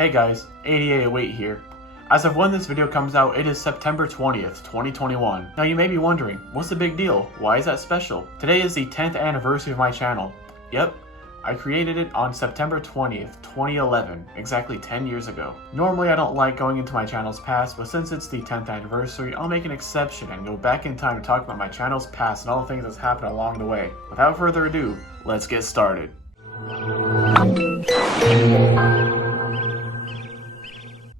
Hey guys, Ada08 here. As of when this video comes out, it is September 20th, 2021. Now you may be wondering, what's the big deal? Why is that special? Today is the 10th anniversary of my channel. Yep, I created it on September 20th, 2011, exactly 10 years ago. Normally I don't like going into my channel's past, but since it's the 10th anniversary, I'll make an exception and go back in time to talk about my channel's past and all the things that's happened along the way. Without further ado, let's get started.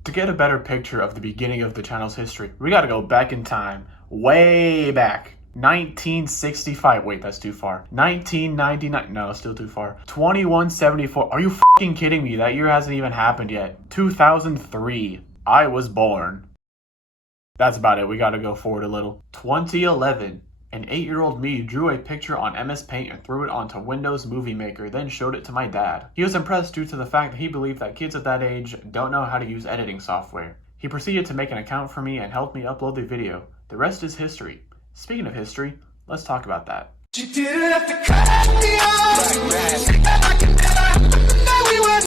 To get a better picture of the beginning of the channel's history, we gotta go back in time, way back. 1965, wait, that's too far. 1999, no, still too far. 2174, are you fucking kidding me? That year hasn't even happened yet. 2003, I was born. That's about it, we gotta go forward a little. 2011, an 8-year-old me drew a picture on MS Paint and threw it onto Windows Movie Maker, then showed it to my dad. He was impressed due to the fact that he believed that kids at that age don't know how to use editing software. He proceeded to make an account for me and helped me upload the video. The rest is history. Speaking of history, let's talk about that.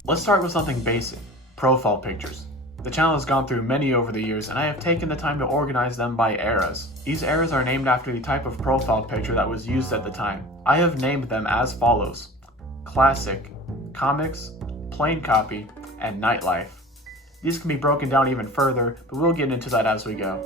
Let's start with something basic, profile pictures. The channel has gone through many over the years, and I have taken the time to organize them by eras. These eras are named after the type of profile picture that was used at the time. I have named them as follows: Classic, Comics, Plain Copy, and Nightlife. These can be broken down even further, but we'll get into that as we go.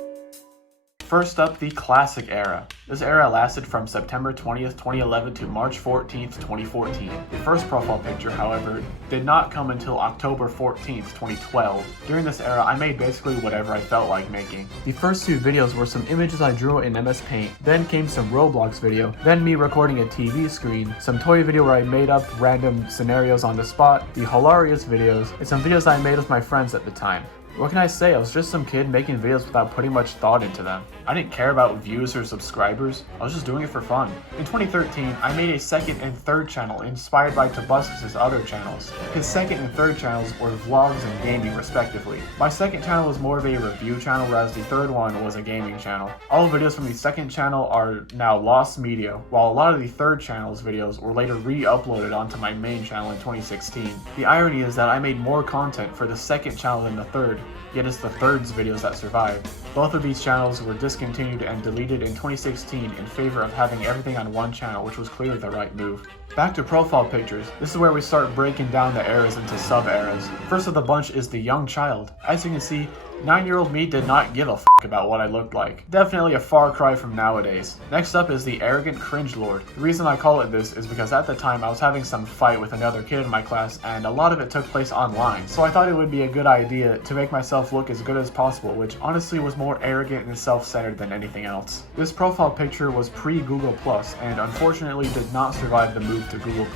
First up, the Classic era. This era lasted from September 20th, 2011 to March 14th, 2014. The first profile picture, however, did not come until October 14th, 2012. During this era, I made basically whatever I felt like making. The first two videos were some images I drew in MS Paint, then came some Roblox video, then me recording a TV screen, some toy video where I made up random scenarios on the spot, the hilarious videos, and some videos I made with my friends at the time. What can I say? I was just some kid making videos without putting much thought into them. I didn't care about views or subscribers, I was just doing it for fun. In 2013, I made a second and third channel inspired by Tobuscus' other channels. His second and third channels were vlogs and gaming respectively. My second channel was more of a review channel, whereas the third one was a gaming channel. All videos from the second channel are now lost media, while a lot of the third channel's videos were later re-uploaded onto my main channel in 2016. The irony is that I made more content for the second channel than the third, yet it's the third's videos that survived. Both of these channels were discontinued and deleted in 2016 in favor of having everything on one channel, which was clearly the right move. Back to profile pictures, this is where we start breaking down the eras into sub-eras. First of the bunch is the young child. As you can see, 9-year-old me did not give a f*** about what I looked like. Definitely a far cry from nowadays. Next up is the arrogant cringe lord. The reason I call it this is because at the time I was having some fight with another kid in my class, and a lot of it took place online. So I thought it would be a good idea to make myself look as good as possible, which honestly was more arrogant and self-centered than anything else. This profile picture was pre-Google+, and unfortunately did not survive the move to Google+.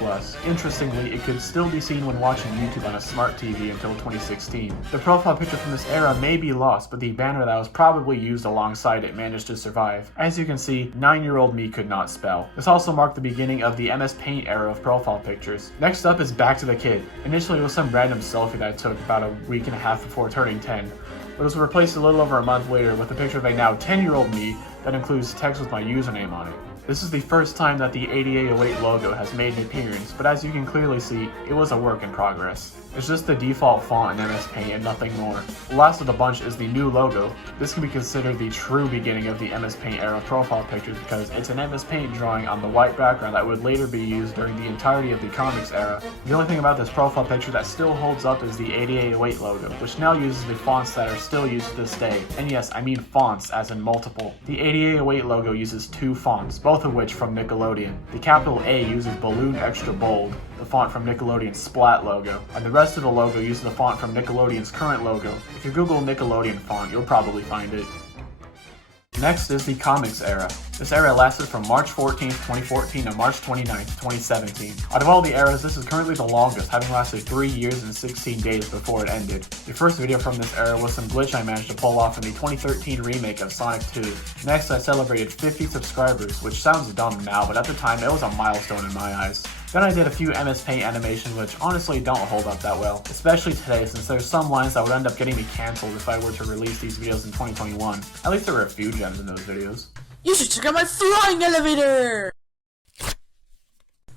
Interestingly, it could still be seen when watching YouTube on a smart TV until 2016. The profile picture from this era may be lost, but the banner that was probably used alongside it managed to survive. As you can see, 9-year-old me could not spell. This also marked the beginning of the MS Paint era of profile pictures. Next up is Back to the Kid. Initially it was some random selfie that I took about a week and a half before turning 10, but it was replaced a little over a month later with a picture of a now 10-year-old me that includes text with my username on it. This is the first time that the Ada08 logo has made an appearance, but as you can clearly see, it was a work in progress. It's just the default font in MS Paint and nothing more. The last of the bunch is the new logo. This can be considered the true beginning of the MS Paint era profile pictures because it's an MS Paint drawing on the white background that would later be used during the entirety of the comics era. The only thing about this profile picture that still holds up is the Ada08 logo, which now uses the fonts that are still used to this day. And yes, I mean fonts as in multiple. The Ada08 logo uses two fonts, both of which from Nickelodeon. The capital A uses Balloon Extra Bold, the font from Nickelodeon's Splat logo, and the rest of the logo uses the font from Nickelodeon's current logo. If you Google Nickelodeon font, you'll probably find it. Next is the comics era. This era lasted from March 14th, 2014 to March 29th, 2017. Out of all the eras, this is currently the longest, having lasted 3 years and 16 days before it ended. The first video from this era was some glitch I managed to pull off in the 2013 remake of Sonic 2. Next, I celebrated 50 subscribers, which sounds dumb now, but at the time it was a milestone in my eyes. Then I did a few MS Paint animations which honestly don't hold up that well, especially today since there's some lines that would end up getting me cancelled if I were to release these videos in 2021. At least there were a few gems in those videos. You should check out my flying elevator!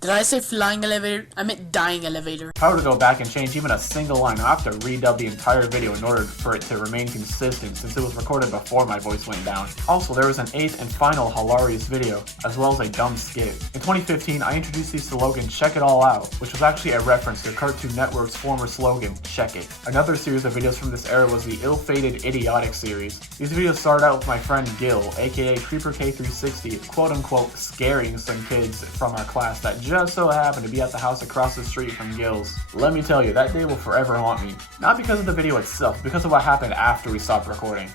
Did I say flying elevator? I meant dying elevator. If I were to go back and change even a single line, I'll have to redub the entire video in order for it to remain consistent since it was recorded before my voice went down. Also, there was an 8th and final hilarious video, as well as a dumb skit. In 2015, I introduced the slogan "Check It All Out," which was actually a reference to Cartoon Network's former slogan, "Check It." Another series of videos from this era was the ill-fated Idiotic series. These videos started out with my friend Gil, aka Creeper K360, quote-unquote scaring some kids from our class that just so happened to be at the house across the street from Gil's. Let me tell you, that day will forever haunt me. Not because of the video itself, because of what happened after we stopped recording.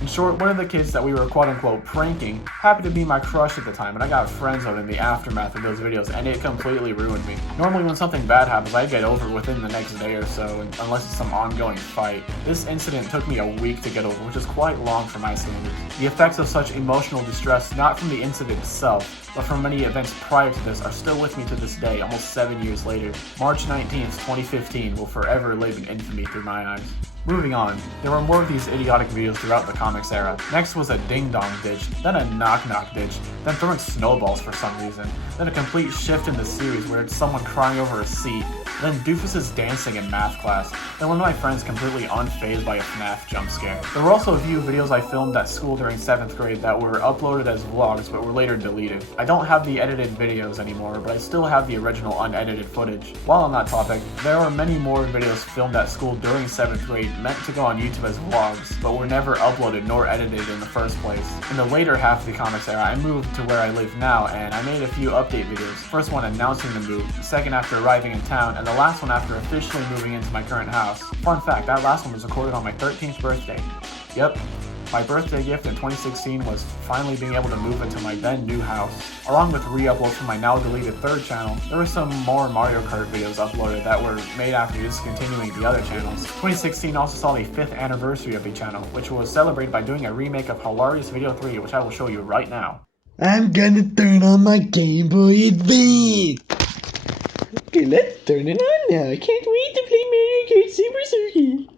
In short, one of the kids that we were quote-unquote pranking happened to be my crush at the time, and I got friend-zoned in the aftermath of those videos, and it completely ruined me. Normally when something bad happens, I get over within the next day or so, unless it's some ongoing fight. This incident took me a week to get over, which is quite long for my standards. The effects of such emotional distress, not from the incident itself, but from many events prior to this, are still with me to this day, almost 7 years later. March 19th, 2015 will forever live in infamy through my eyes. Moving on, there were more of these idiotic videos throughout the comics era. Next was a ding-dong ditch, then a knock-knock ditch, then throwing snowballs for some reason, then a complete shift in the series where it's someone crying over a seat, then doofuses dancing in math class, then one of my friends completely unfazed by a FNAF jump scare. There were also a few videos I filmed at school during 7th grade that were uploaded as vlogs but were later deleted. I don't have the edited videos anymore, but I still have the original unedited footage. While on that topic, there are many more videos filmed at school during 7th grade meant to go on YouTube as vlogs, but were never uploaded nor edited in the first place. In the later half of the comics era, I moved to where I live now, and I made a few update videos. First one announcing the move, the second after arriving in town, and the last one after officially moving into my current house. Fun fact, that last one was recorded on my 13th birthday. Yep. My birthday gift in 2016 was finally being able to move into my then new house. Along with re-uploads from my now deleted third channel, there were some more Mario Kart videos uploaded that were made after discontinuing the other channels. 2016 also saw the 5th anniversary of the channel, which was celebrated by doing a remake of Hilarious Video 3, which I will show you right now. I'm gonna turn on my Game Boy Advance! Okay, let's turn it on now. I can't wait to play Mario Kart Super Circuit.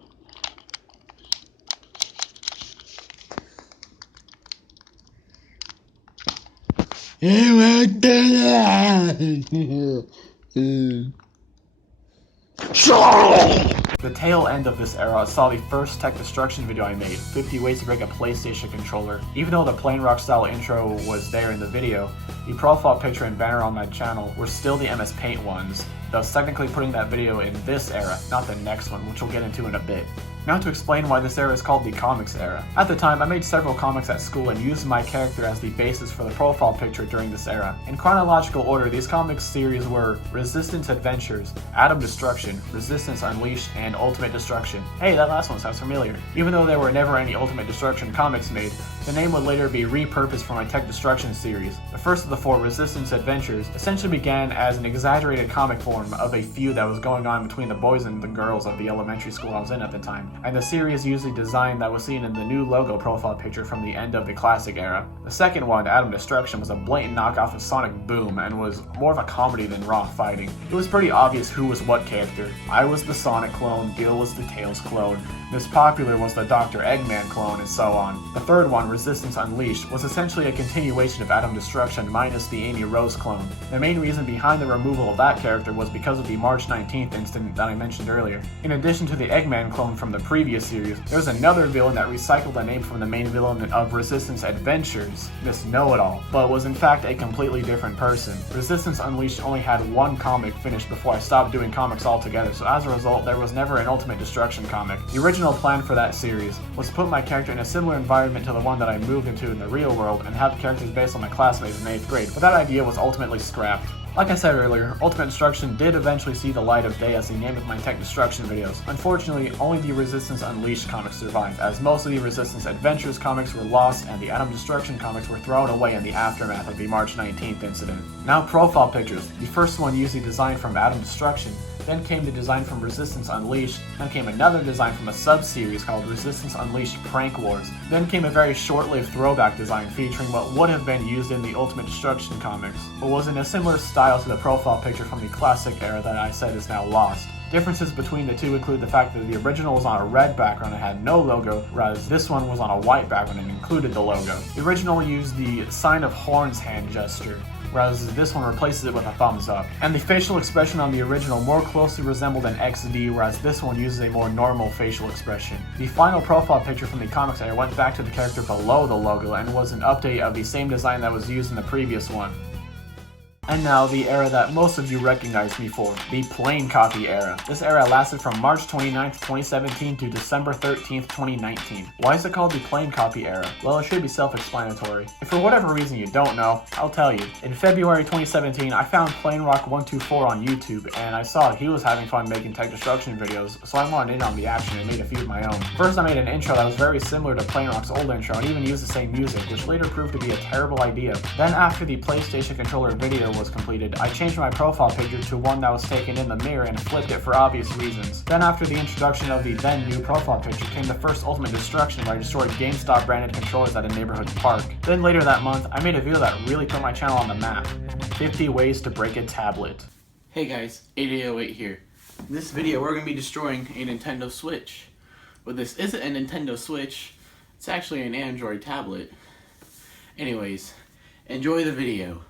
The tail end of this era saw the first tech destruction video I made, 50 ways to break a PlayStation controller. Even though the plain rock style intro was there in the video, the profile picture and banner on my channel were still the MS Paint ones, thus technically putting that video in this era, not the next one, which we'll get into in a bit. Now to explain why this era is called the comics era. At the time, I made several comics at school and used my character as the basis for the profile picture during this era. In chronological order, these comics series were Resistance Adventures, Atom Destruction, Resistance Unleashed, and Ultimate Destruction. Hey, that last one sounds familiar. Even though there were never any Ultimate Destruction comics made, the name would later be repurposed for my Tech Destruction series. The first of the 4, Resistance Adventures, essentially began as an exaggerated comic form of a feud that was going on between the boys and the girls of the elementary school I was in at the time, and the series used the design that was seen in the new logo profile picture from the end of the classic era. The second one, Atom Destruction, was a blatant knockoff of Sonic Boom and was more of a comedy than raw fighting. It was pretty obvious who was what character. I was the Sonic clone, Gil was the Tails clone, Miss Popular was the Dr. Eggman clone, and so on. The third one, Resistance Unleashed, was essentially a continuation of Atom Destruction minus the Amy Rose clone. The main reason behind the removal of that character was because of the March 19th incident that I mentioned earlier. In addition to the Eggman clone from the previous series, there was another villain that recycled a name from the main villain of Resistance Adventures, Miss Know-It-All, but was in fact a completely different person. Resistance Unleashed only had one comic finished before I stopped doing comics altogether, so as a result, there was never an Ultimate Destruction comic. The original plan for that series was to put my character in a similar environment to the one that I moved into in the real world and have characters based on my classmates in 8th grade, but that idea was ultimately scrapped. Like I said earlier, Ultimate Destruction did eventually see the light of day as the name of my Tech Destruction videos. Unfortunately, only the Resistance Unleashed comics survived, as most of the Resistance Adventures comics were lost and the Atom Destruction comics were thrown away in the aftermath of the March 19th incident. Now profile pictures. The first one used the design from Atom Destruction, then came the design from Resistance Unleashed, then came another design from a sub-series called Resistance Unleashed Prank Wars, then came a very short-lived throwback design featuring what would have been used in the Ultimate Destruction comics, but was in a similar style to the profile picture from the classic era that I said is now lost. Differences between the two include the fact that the original was on a red background and had no logo, whereas this one was on a white background and included the logo. The original used the sign of horns hand gesture, whereas this one replaces it with a thumbs up. And the facial expression on the original more closely resembled an XD, whereas this one uses a more normal facial expression. The final profile picture from the comics era went back to the character below the logo and was an update of the same design that was used in the previous one. And now, the era that most of you recognize me for, the plain copy era. This era lasted from March 29th, 2017 to December 13th, 2019. Why is it called the plain copy era? Well, it should be self-explanatory. If for whatever reason you don't know, I'll tell you. In February 2017, I found PlainRock124 on YouTube, and I saw he was having fun making tech destruction videos, so I wanted in on the action and made a few of my own. First, I made an intro that was very similar to PlainRock's old intro and even used the same music, which later proved to be a terrible idea. Then after the PlayStation controller video was completed, I changed my profile picture to one that was taken in the mirror and flipped it for obvious reasons. Then after the introduction of the then new profile picture came the first ultimate destruction where I destroyed GameStop branded controllers at a neighborhood park. Then later that month, I made a video that really put my channel on the map. 50 ways to break a tablet. Hey guys, Ada08 here. In this video we're going to be destroying a Nintendo Switch. But this isn't a Nintendo Switch, it's actually an Android tablet. Anyways, enjoy the video.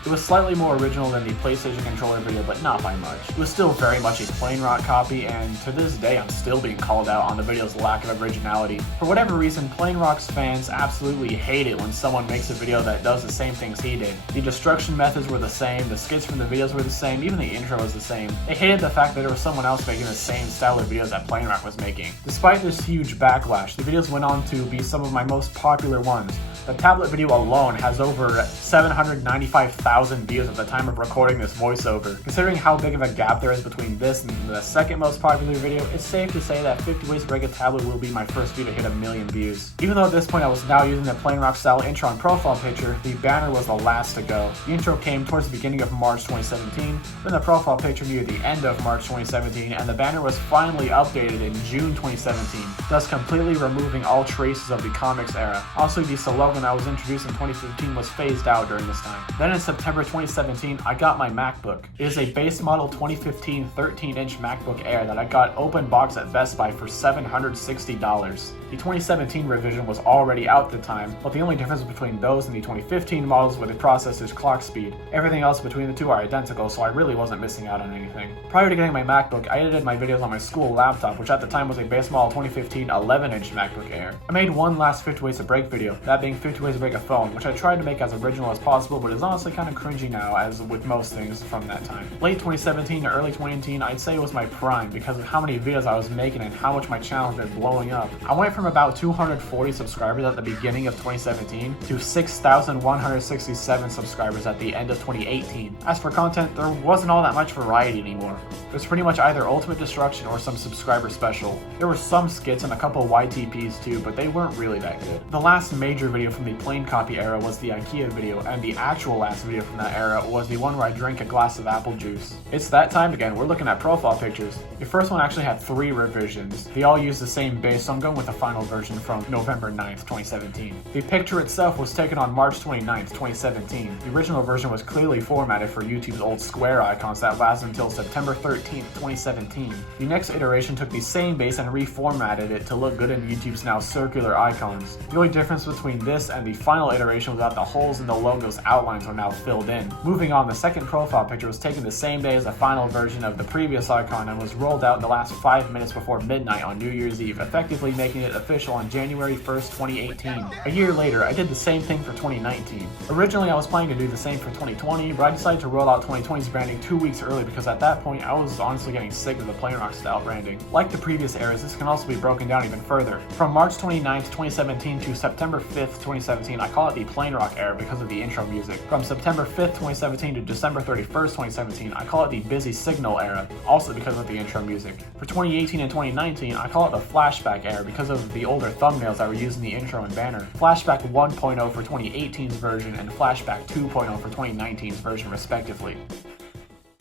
It was slightly more original than the PlayStation controller video, but not by much. It was still very much a PlainRock copy, and to this day I'm still being called out on the video's lack of originality. For whatever reason, PlainRock's fans absolutely hate it when someone makes a video that does the same things he did. The destruction methods were the same, the skits from the videos were the same, even the intro was the same. They hated the fact that there was someone else making the same style of videos that PlainRock was making. Despite this huge backlash, the videos went on to be some of my most popular ones. The tablet video alone has over 795,000 views at the time of recording this voiceover. Considering how big of a gap there is between this and the second most popular video, it's safe to say that 50 Ways to Break a Tablet will be my first video to hit 1 million views. Even though at this point I was now using the PlainRock style intro and profile picture, the banner was the last to go. The intro came towards the beginning of March 2017, then the profile picture near the end of March 2017, and the banner was finally updated in June 2017, thus completely removing all traces of the comics era. Also, the slogan that was introduced in 2015 was phased out during this time. Then in September 2017, I got my MacBook. It is a base model 2015 13-inch MacBook Air that I got open box at Best Buy for $760. The 2017 revision was already out at the time, but the only difference between those and the 2015 models was the processor's clock speed. Everything else between the two are identical, so I really wasn't missing out on anything. Prior to getting my MacBook, I edited my videos on my school laptop, which at the time was a base model 2015 11-inch MacBook Air. I made one last 50 Ways to Break video, that being 50 Ways to Break a Phone, which I tried to make as original as possible, but is honestly kind of cringy now, as with most things from that time. Late 2017 to early 2018, I'd say it was my prime because of how many videos I was making and how much my channel had been blowing up. I went from about 240 subscribers at the beginning of 2017 to 6,167 subscribers at the end of 2018. As for content, there wasn't all that much variety anymore. It was pretty much either Ultimate Destruction or some subscriber special. There were some skits and a couple YTPs too, but they weren't really that good. The last major video from the plain copy era was the IKEA video, and the actual last video from that era was the one where I drank a glass of apple juice. It's that time again, we're looking at profile pictures. The first one actually had 3 revisions. They all used the same base, so I'm going with the final version from November 9th, 2017. The picture itself was taken on March 29th, 2017. The original version was clearly formatted for YouTube's old square icons that lasted until September 13th, 2017. The next iteration took the same base and reformatted it to look good in YouTube's now circular icons. The only difference between this and the final iteration was that the holes in the logo's outlines were now filled in. Moving on, the second profile picture was taken the same day as the final version of the previous icon and was rolled out in the last 5 minutes before midnight on New Year's Eve, effectively making it official on January 1st, 2018. A year later, I did the same thing for 2019. Originally, I was planning to do the same for 2020, but I decided to roll out 2020's branding 2 weeks early because at that point, I was honestly getting sick of the PlainRock style branding. Like the previous eras, this can also be broken down even further. From March 29th, 2017 to September 5th, 2017, I call it the PlainRock era because of the intro music. From September 5th, 2017 to December 31st, 2017, I call it the Busy Signal era, also because of the intro music. For 2018 and 2019, I call it the Flashback era because of the older thumbnails that were used in the intro and banner. Flashback 1.0 for 2018's version and Flashback 2.0 for 2019's version respectively.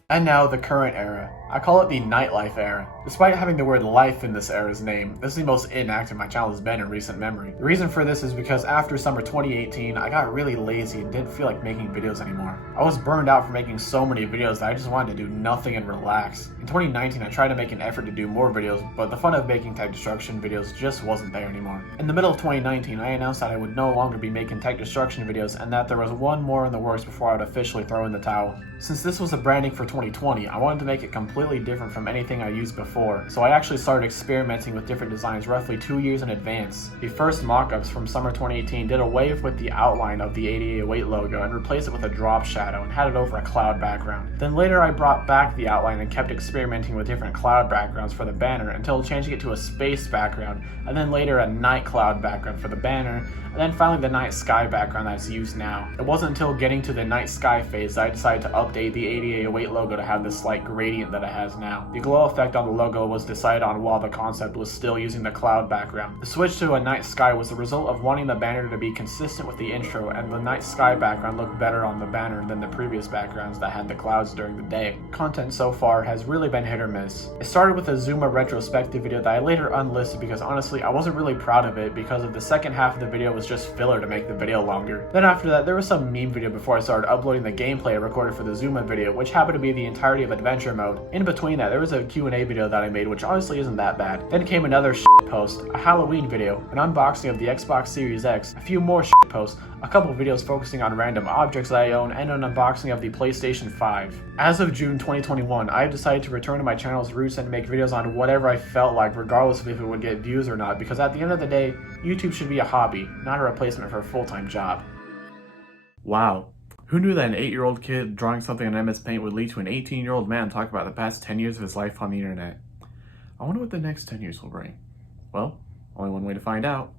And now the current era. I call it the nightlife era. Despite having the word life in this era's name, this is the most inactive my channel has been in recent memory. The reason for this is because after summer 2018, I got really lazy and didn't feel like making videos anymore. I was burned out from making so many videos that I just wanted to do nothing and relax. In 2019, I tried to make an effort to do more videos, but the fun of making tech destruction videos just wasn't there anymore. In the middle of 2019, I announced that I would no longer be making tech destruction videos and that there was one more in the works before I would officially throw in the towel. Since this was a branding for 2020, I wanted to make it completely different from anything I used before, so I actually started experimenting with different designs roughly 2 years in advance. The first mock-ups from summer 2018 did away with the outline of the Ada08 logo and replaced it with a drop shadow and had it over a cloud background. Then later I brought back the outline and kept experimenting with different cloud backgrounds for the banner until changing it to a space background, and then later a night cloud background for the banner, and then finally the night sky background that's used now. It wasn't until getting to the night sky phase that I decided to update the Ada08 logo to have the slight gradient that it has now. The glow effect on the logo was decided on while the concept was still using the cloud background. The switch to a night sky was the result of wanting the banner to be consistent with the intro, and the night sky background looked better on the banner than the previous backgrounds that had the clouds during the day. Content so far has really been hit or miss. It started with a Zuma retrospective video that I later unlisted because honestly I wasn't really proud of it because of the second half of the video was just filler to make the video longer. Then after that there was some meme video before I started uploading the gameplay I recorded for the Zuma video, which happened to be the entirety of adventure mode. In between that there was a Q&A video that I made, which honestly isn't that bad. Then came another post, a Halloween video, an unboxing of the Xbox Series X, a few more posts, a couple videos focusing on random objects that I own, and an unboxing of the PlayStation 5. As of June 2021, I have decided to return to my channel's roots and make videos on whatever I felt like, regardless of if it would get views or not, because at the end of the day, YouTube should be a hobby, not a replacement for a full-time job. Wow. Who knew that an 8-year-old kid drawing something in MS Paint would lead to an 18-year-old man talking about the past 10 years of his life on the internet? I wonder what the next 10 years will bring. Well, only one way to find out.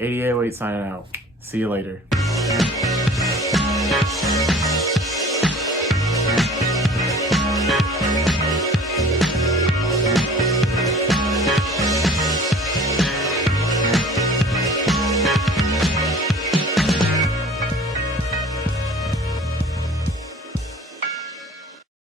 Ada08 signing out. See you later.